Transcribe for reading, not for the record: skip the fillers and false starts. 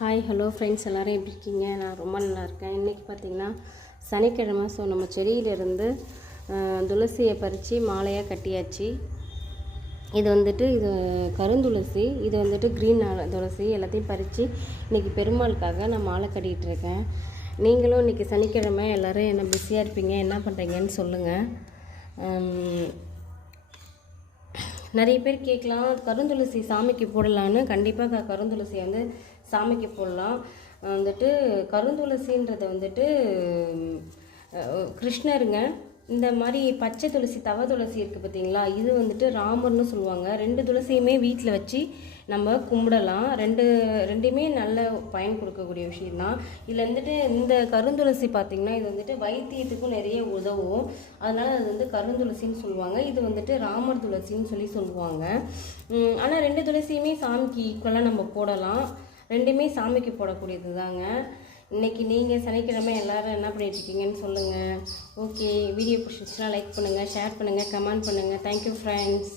Hi hello friends, எல்லோரும் எப்படி இருக்கீங்க? நான் ரொம்ப நல்லா இருக்கேன். இன்றைக்கி பார்த்திங்கன்னா சனிக்கிழமை. ஸோ நம்ம செடியிலேருந்து துளசியை பறித்து மாலையாக கட்டியாச்சு. இது கருந்துளசி, இது க்ரீன் துளசி. எல்லாத்தையும் பறித்து இன்றைக்கி பெருமாளுக்காக நான் மாலை கட்டிகிட்ருக்கேன். நீங்களும் இன்றைக்கி சனிக்கிழமை எல்லோரும் என்ன பிஸியாக இருப்பீங்க, என்ன பண்ணுறீங்கன்னு சொல்லுங்கள். நிறைய பேர் கேட்கலாம், கருந்துளசி சாமிக்கு போடலான்னு. கண்டிப்பாக கருந்துளசியை சாமிக்கு போடலாம். கருந்துளசின்றது கிருஷ்ணருங்க. இந்த மாதிரி பச்சை துளசி, தவ துளசி இருக்குது பார்த்தீங்களா, இது ராமர்னு சொல்லுவாங்க. 2 துளசியுமே வீட்டில் வச்சு நம்ம கும்பிடலாம். ரெண்டுமே நல்ல பயன் கொடுக்கக்கூடிய விஷயம்தான். இதில் இந்த கருந்துளசி பார்த்திங்கன்னா, இது வைத்தியத்துக்கும் நிறைய உதவும். அதனால் அது கருந்துளசின்னு சொல்லுவாங்க. இது ராமர் துளசின்னு சொல்லுவாங்க. ஆனால் 2 துளசியுமே சாமிக்கு ஈக்குவலாக நம்ம போடலாம். ரெண்டுமே சாமிக்கு போடக்கூடியது தாங்க. இன்றைக்கி நீங்கள் சனிக்கிழமை எல்லோரும் என்ன பண்ணிட்டுருக்கீங்கன்னு சொல்லுங்கள். ஓகே, வீடியோ பிடிச்சிச்சுன்னா லைக் பண்ணுங்கள், ஷேர் பண்ணுங்கள், கமெண்ட் பண்ணுங்கள். Thank you friends.